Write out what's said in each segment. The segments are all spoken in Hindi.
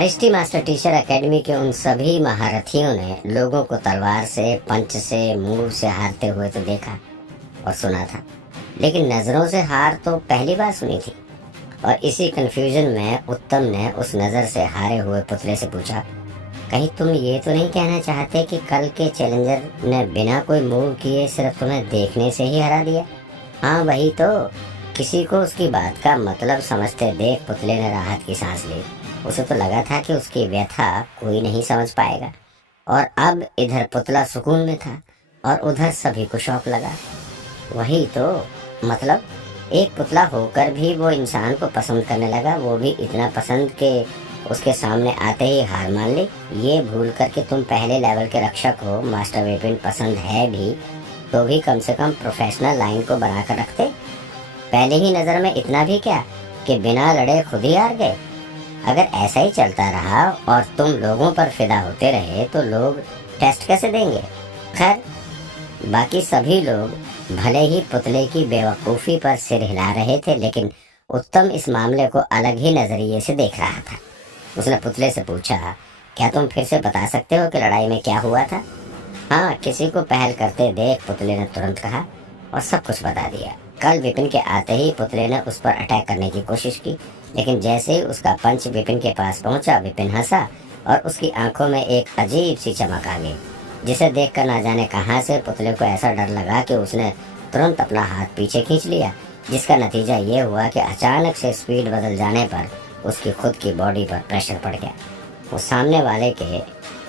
हरिष्ठी मास्टर टीचर एकेडमी के उन सभी महारथियों ने लोगों को तलवार से, पंच से, मूव से हारते हुए तो देखा और सुना था, लेकिन नजरों से हार तो पहली बार सुनी थी। और इसी कंफ्यूजन में उत्तम ने उस नजर से हारे हुए पुतले से पूछा, कहीं तुम ये तो नहीं कहना चाहते कि कल के चैलेंजर ने बिना कोई मूव किए सिर्फ तुम्हें देखने से ही हरा दिया? हाँ वही तो। किसी को उसकी बात का मतलब समझते देख पुतले ने राहत की सांस ली। उसे तो लगा था कि उसकी व्यथा कोई नहीं समझ पाएगा, और अब इधर पुतला सुकून में था और उधर सभी को शौक लगा। वही तो, मतलब एक पुतला होकर भी वो इंसान को पसंद करने लगा, वो भी इतना पसंद कि उसके सामने आते ही हार मान ली। ये भूल कर के तुम पहले लेवल के रक्षक हो, मास्टर विपिन पसंद है भी तो भी कम से कम प्रोफेशनल लाइन को बनाकर रखते। पहले ही नजर में इतना भी क्या कि बिना लड़े खुद ही हार गए। अगर ऐसा ही चलता रहा और तुम लोगों पर फिदा होते रहे तो लोग टेस्ट कैसे देंगे? खैर, बाकी सभी लोग भले ही पुतले की बेवकूफ़ी पर सिर हिला रहे थे, लेकिन उत्तम इस मामले को अलग ही नजरिए से देख रहा था। उसने पुतले से पूछा, क्या तुम फिर से बता सकते हो कि लड़ाई में क्या हुआ था? हाँ, किसी को पहल करते देख पुतले ने तुरंत कहा और सब कुछ बता दिया। कल विपिन के आते ही पुतले ने उस पर अटैक करने की कोशिश की, लेकिन जैसे ही उसका पंच विपिन के पास पहुंचा, विपिन हंसा और उसकी आंखों में एक अजीब सी चमक आ गई, जिसे देखकर ना जाने कहां से पुतले को ऐसा डर लगा कि उसने तुरंत अपना हाथ पीछे खींच लिया, जिसका नतीजा ये हुआ कि अचानक से स्पीड बदल जाने पर उसकी खुद की बॉडी पर प्रेशर पड़ गया। वो सामने वाले के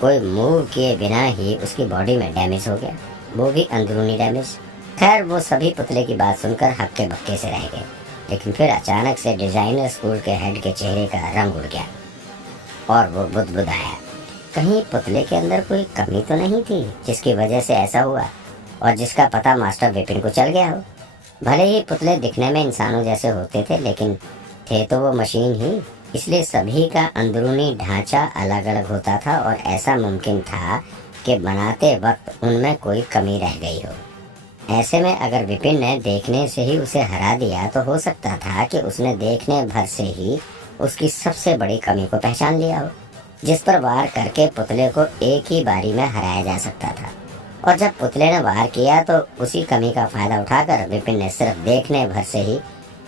कोई मूव किए बिना ही उसकी बॉडी में डैमेज हो गया, वो भी अंदरूनी डैमेज। खैर, वो सभी पुतले की बात सुनकर हक्के बक्के से रह गए, लेकिन फिर अचानक से डिजाइनर स्कूल के हेड के चेहरे का रंग उड़ गया और वो बुदबुदाया। कहीं पुतले के अंदर कोई कमी तो नहीं थी जिसकी वजह से ऐसा हुआ और जिसका पता मास्टर विपिन को चल गया हो? भले ही पुतले दिखने में इंसानों जैसे होते थे, लेकिन थे तो वो मशीन ही, इसलिए सभी का अंदरूनी ढांचा अलग अलग होता था और ऐसा मुमकिन था कि बनाते वक्त उनमें कोई कमी रह गई हो। ऐसे में अगर विपिन ने देखने से ही उसे हरा दिया तो हो सकता था कि उसने देखने भर से ही उसकी सबसे बड़ी कमी को पहचान लिया हो, जिस पर वार करके पुतले को एक ही बारी में हराया जा सकता था। और जब पुतले ने वार किया तो उसी कमी का फायदा उठाकर विपिन ने सिर्फ देखने भर से ही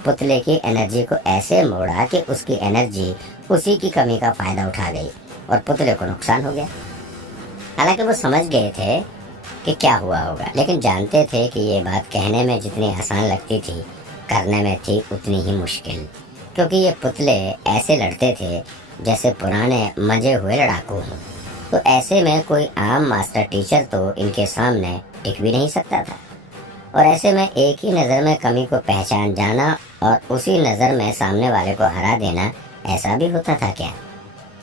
पुतले की एनर्जी को ऐसे मोड़ा कि उसकी एनर्जी उसी की कमी का फायदा उठा गई और पुतले को नुकसान हो गया। हालांकि वो समझ गए थे कि क्या हुआ होगा, लेकिन जानते थे कि ये बात कहने में जितनी आसान लगती थी, करने में थी उतनी ही मुश्किल, क्योंकि ये पुतले ऐसे लड़ते थे जैसे पुराने मजे हुए लड़ाकू हों। तो ऐसे में कोई आम मास्टर टीचर तो इनके सामने टिक भी नहीं सकता था। और ऐसे में एक ही नज़र में कमी को पहचान जाना और उसी नज़र में सामने वाले को हरा देना, ऐसा भी होता था क्या?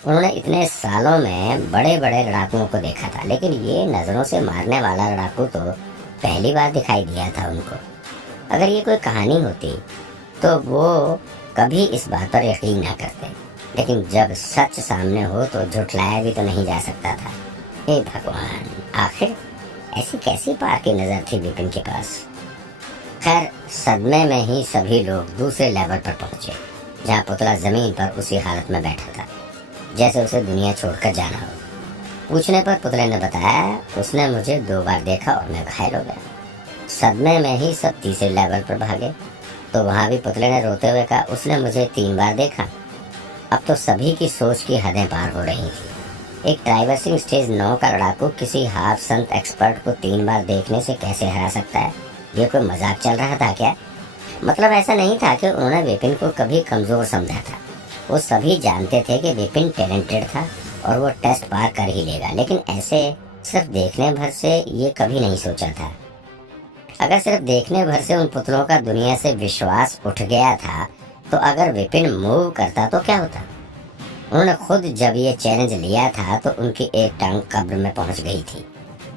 उन्होंने इतने सालों में बड़े बड़े लड़ाकुओं को देखा था, लेकिन ये नज़रों से मारने वाला लड़ाकू तो पहली बार दिखाई दिया था उनको। अगर ये कोई कहानी होती तो वो कभी इस बात पर यकीन ना करते, लेकिन जब सच सामने हो तो झुठलाया भी तो नहीं जा सकता था। हे भगवान, आखिर ऐसी कैसी पार की नज़र थी विपिन के पास? खैर, सदमे में ही सभी लोग दूसरे लेवल पर पहुंचे, जहाँ पुतला जमीन पर उसी हालत में बैठा था जैसे उसे दुनिया छोड़कर जाना हो। पूछने पर पुतले ने बताया, उसने मुझे 2 बार देखा और मैं घायल हो गया। सदमे में ही सब तीसरे लेवल पर भागे, तो वहाँ भी पुतले ने रोते हुए कहा, उसने मुझे 3 बार देखा। अब तो सभी की सोच की हदें पार हो रही थी। एक ट्राइवर्सिंग स्टेज 9 का लड़ाकू किसी हाफ संत एक्सपर्ट को 3 बार देखने से कैसे हरा सकता है? ये कोई मजाक चल रहा था क्या? मतलब ऐसा नहीं था कि उन्होंने विपिन को कभी कमजोर समझा था। वो सभी जानते थे कि विपिन टैलेंटेड था और वो टेस्ट पार कर ही लेगा, लेकिन ऐसे सिर्फ देखने भर से ये कभी नहीं सोचा था। अगर सिर्फ देखने भर से उन पुतलों का दुनिया से विश्वास उठ गया था, तो अगर विपिन मूव करता तो क्या होता? उन्होंने खुद जब ये चैलेंज लिया था तो उनकी एक टांग कब्र में पहुंच गई थी,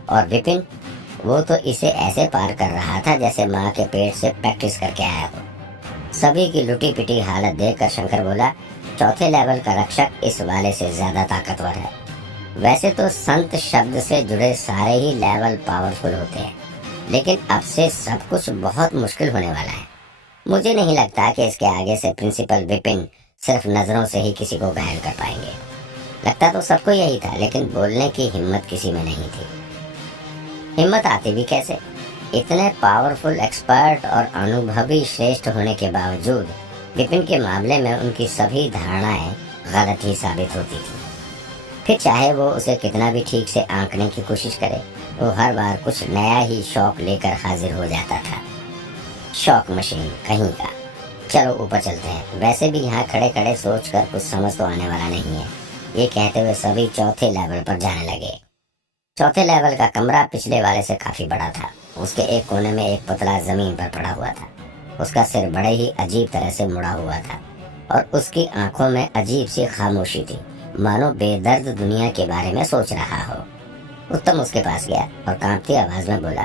और विपिन वो तो इसे ऐसे पार कर रहा था जैसे माँ के पेट से प्रैक्टिस करके आया हो। सभी की लुटी पिटी हालत देखकर शंकर बोला, चौथे लेवल का रक्षक इस वाले से ज्यादा ताकतवर है। वैसे तो संत शब्द से जुड़े सारे ही लेवल पावरफुल होते हैं, लेकिन अब से सब कुछ बहुत मुश्किल होने वाला है। मुझे नहीं लगता कि इसके आगे से प्रिंसिपल विपिन सिर्फ नजरों से ही किसी को घायल कर पाएंगे। लगता तो सबको यही था, लेकिन बोलने की हिम्मत किसी में नहीं थी। हिम्मत आती भी कैसे? इतने पावरफुल, एक्सपर्ट और अनुभवी श्रेष्ठ होने के बावजूद विपिन के मामले में उनकी सभी धारणाएं गलत ही साबित होती थी। फिर चाहे वो उसे कितना भी ठीक से आंकने की कोशिश करे, वो हर बार कुछ नया ही शौक लेकर हाजिर हो जाता था। शौक मशीन कहीं का। चलो ऊपर चलते हैं। वैसे भी यहाँ खड़े खड़े सोच कर कुछ समझ तो आने वाला नहीं है। ये कहते हुए सभी चौथे लेवल पर जाने लगे। चौथे लेवल का कमरा पिछले वाले से काफी बड़ा था। उसके एक कोने में एक पुतला जमीन पर पड़ा हुआ था। उसका सिर बड़े ही अजीब तरह से मुड़ा हुआ था और उसकी आंखों में अजीब सी खामोशी थी, मानो बेदर्द दुनिया के बारे में सोच रहा हो। उत्तम उसके पास गया और कांपती आवाज में बोला,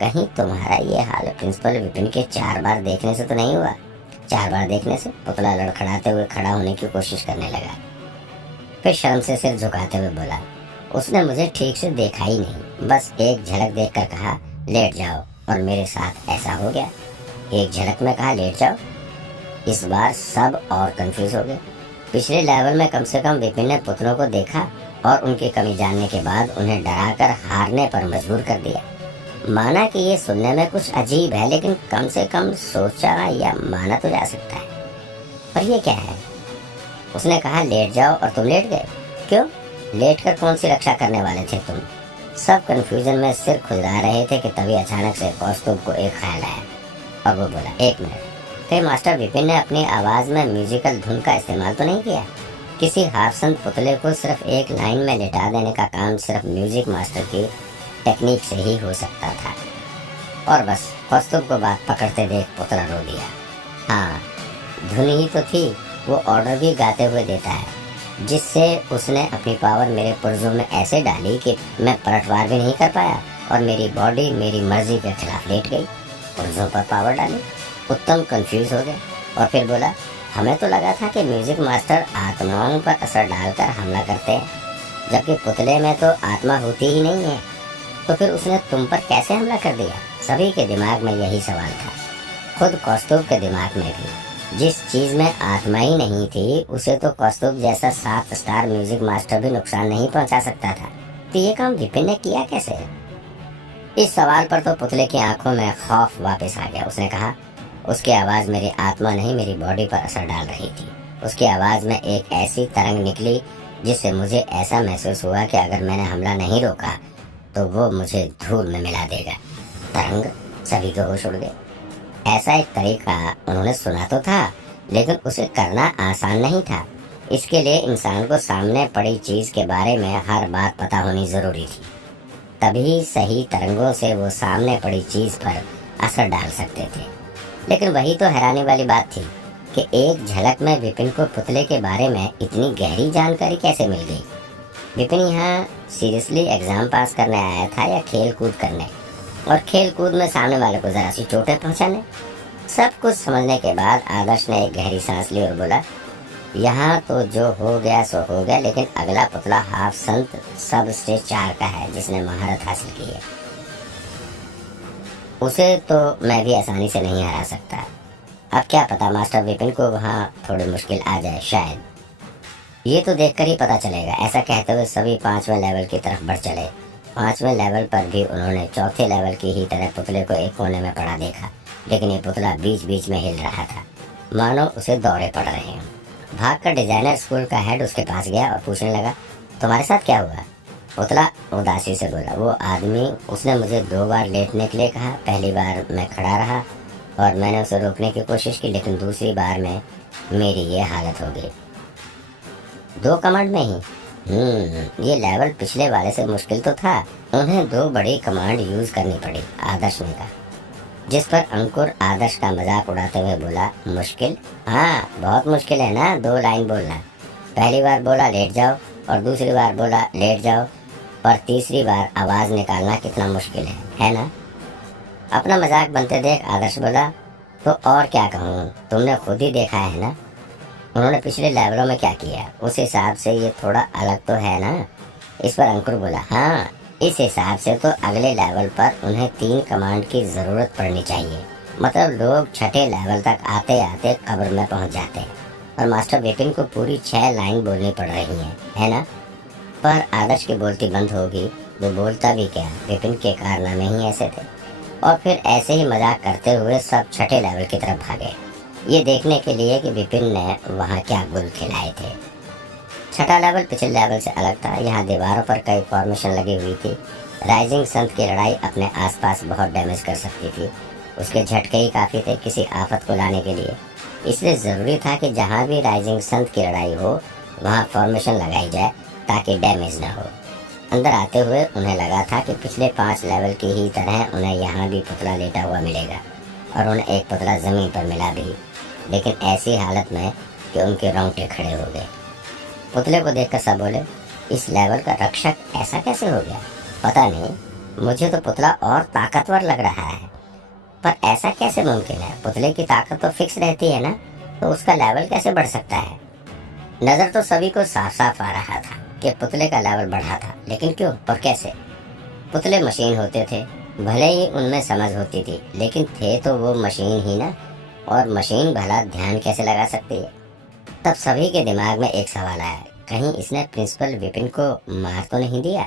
कहीं तुम्हारा ये हाल प्रिंसिपल विपिन के 4 बार देखने से तो नहीं हुआ? 4 बार देखने से? पुतला लड़खड़ाते हुए खड़ा होने की कोशिश करने लगा। फिर शर्म से सिर झुकाते हुए बोला, उसने मुझे ठीक से देखा ही नहीं, बस एक झलक देखकर कहा लेट जाओ, और मेरे साथ ऐसा हो गया। एक झलक में कहा लेट जाओ। इस बार सब और कंफ्यूज हो गए। पिछले लेवल में कम से कम विपिन ने पुतलों को देखा और उनकी कमी जानने के बाद उन्हें डराकर हारने पर मजबूर कर दिया। माना कि ये सुनने में कुछ अजीब है, लेकिन कम से कम सोचा या माना तो जा सकता है। पर ये क्या है? उसने कहा लेट जाओ और तुम लेट गए। क्यों? लेट कर कौन सी रक्षा करने वाले थे तुम? सब कंफ्यूजन में सिर खुजला रहे थे कि तभी अचानक से कौस्तुभ को एक ख्याल आया और वो बोला, एक मिनट, कहीं मास्टर विपिन ने अपनी आवाज में म्यूजिकल धुन का इस्तेमाल तो नहीं किया? किसी हाफसंत पुतले को सिर्फ एक लाइन में लिटा देने का काम सिर्फ म्यूजिक मास्टर की टेक्निक से ही हो सकता था। और बस कौस्तुभ को बात पकड़ते देख पुतला रो दिया। हाँ, धुन ही तो थी, वो ऑर्डर भी गाते हुए देता है, जिससे उसने अपनी पावर मेरे पुर्जों में ऐसे डाली कि मैं पलटवार भी नहीं कर पाया और मेरी बॉडी मेरी मर्जी के खिलाफ लेट गई। पुर्जों पर पावर डाली। उत्तम कंफ्यूज हो गया और फिर बोला, हमें तो लगा था कि म्यूजिक मास्टर आत्माओं पर असर डालकर हमला करते हैं, जबकि पुतले में तो आत्मा होती ही नहीं है। तो फिर उसने तुम पर कैसे हमला कर दिया? सभी के दिमाग में यही सवाल था, खुद कौस्तुभ के दिमाग में भी। जिस चीज में आत्मा ही नहीं थी, उसे तो कौस्तुभ जैसा 7 स्टार म्यूजिक मास्टर भी नुकसान नहीं पहुंचा सकता था। तो ये काम विपिन ने किया कैसे? इस सवाल पर तो पुतले की आंखों में खौफ वापस आ गया। उसने कहा, उसकी आवाज मेरी आत्मा नहीं मेरी बॉडी पर असर डाल रही थी। उसकी आवाज में एक ऐसी तरंग निकली जिससे मुझे ऐसा महसूस हुआ कि अगर मैंने हमला नहीं रोका तो वो मुझे धूल में मिला देगा। तरंग? सभी के होश उड़ गए। ऐसा एक तरीका उन्होंने सुना तो था, लेकिन उसे करना आसान नहीं था। इसके लिए इंसान को सामने पड़ी चीज के बारे में हर बात पता होनी जरूरी थी, तभी सही तरंगों से वो सामने पड़ी चीज पर असर डाल सकते थे। लेकिन वही तो हैरानी वाली बात थी कि एक झलक में विपिन को पुतले के बारे में इतनी गहरी जानकारी कैसे मिल गई। विपिन यहाँ सीरियसली एग्जाम पास करने आया था या खेल कूद करने, और खेल कूद में सामने वाले को जरा सी चोटें पहुंचाने? सब कुछ समझने के बाद आदर्श ने एक गहरी सांस ली और बोला, यहाँ तो जो हो गया सो हो गया, लेकिन अगला पुतला हाफ संत सब स्टेज 4 का है जिसने महारत हासिल की है। उसे तो मैं भी आसानी से नहीं हरा सकता। अब क्या पता मास्टर विपिन को वहाँ थोड़ी मुश्किल आ जाए, शायद। ये तो देखकर ही पता चलेगा। ऐसा कहते हुए सभी 5वें लेवल की तरफ बढ़ चले। 5वें लेवल पर भी उन्होंने चौथे लेवल की ही तरह पुतले को एक कोने में पड़ा देखा, लेकिन ये पुतला बीच बीच में हिल रहा था, मानो उसे दौरे पड़ रहे हैं। भागकर डिजाइनर स्कूल का हेड उसके पास गया और पूछने लगा, तुम्हारे साथ क्या हुआ? पुतला उदासी से बोला, वो आदमी, उसने मुझे 2 बार लेटने के लिए कहा। पहली बार मैं खड़ा रहा और मैंने उसे रोकने की कोशिश की, लेकिन दूसरी बार में मेरी ये हालत हो गई। 2 कमांड में ही? ये लेवल पिछले वाले से मुश्किल तो था। उन्हें 2 बड़ी कमांड यूज करनी पड़ी, आदर्श ने कहा। जिस पर अंकुर आदर्श का मजाक उड़ाते हुए बोला, मुश्किल? हाँ, बहुत मुश्किल है ना 2 लाइन बोलना। पहली बार बोला लेट जाओ और दूसरी बार बोला लेट जाओ, पर तीसरी बार आवाज निकालना कितना मुश्किल है ना? अपना मजाक बनते देख आदर्श बोला, तो और क्या कहूँ, तुमने खुद ही देखा है ना उन्होंने पिछले लेवलों में क्या किया। उस हिसाब से ये थोड़ा अलग तो है ना? इस पर अंकुर बोला, हाँ, इस हिसाब से तो अगले लेवल पर उन्हें 3 कमांड की जरूरत पड़नी चाहिए। मतलब लोग 6ठे लेवल तक आते आते कब्र में पहुंच जाते हैं। और मास्टर विपिन को पूरी 6 लाइन बोलनी पड़ रही है ना। पर आदर्श की बोलती बंद होगी, वो बोलता भी क्या, विपिन के कारनामे ही ऐसे थे। और फिर ऐसे ही मजाक करते हुए सब छठे लेवल की तरफ भागे, ये देखने के लिए कि विपिन ने वहाँ क्या गुल खिलाए थे। छठा लेवल पिछले लेवल से अलग था। यहाँ दीवारों पर कई फॉर्मेशन लगी हुई थी। राइजिंग संत की लड़ाई अपने आसपास बहुत डैमेज कर सकती थी। उसके झटके ही काफ़ी थे किसी आफत को लाने के लिए। इसलिए ज़रूरी था कि जहाँ भी राइजिंग संत की लड़ाई हो वहाँ फॉर्मेशन लगाई जाए ताकि डैमेज न हो। अंदर आते हुए उन्हें लगा था कि पिछले 5 लेवल की ही तरह उन्हें यहाँ भी पुतला लेटा हुआ मिलेगा और उन्हें एक पुतला ज़मीन पर मिला भी, लेकिन ऐसी हालत में कि उनके रोंगटे खड़े हो गए। पुतले को देखकर सब बोले, इस लेवल का रक्षक ऐसा कैसे हो गया? पता नहीं, मुझे तो पुतला और ताकतवर लग रहा है। पर ऐसा कैसे मुमकिन है? पुतले की ताकत तो फिक्स रहती है ना, तो उसका लेवल कैसे बढ़ सकता है? नज़र तो सभी को साफ साफ आ रहा था कि पुतले का लेवल बढ़ा था, लेकिन क्यों और कैसे? पुतले मशीन होते थे, भले ही उनमें समझ होती थी, लेकिन थे तो वो मशीन ही ना, और मशीन भला ध्यान कैसे लगा सकती है? तब सभी के दिमाग में एक सवाल आया, कहीं इसने प्रिंसिपल विपिन को मार तो नहीं दिया?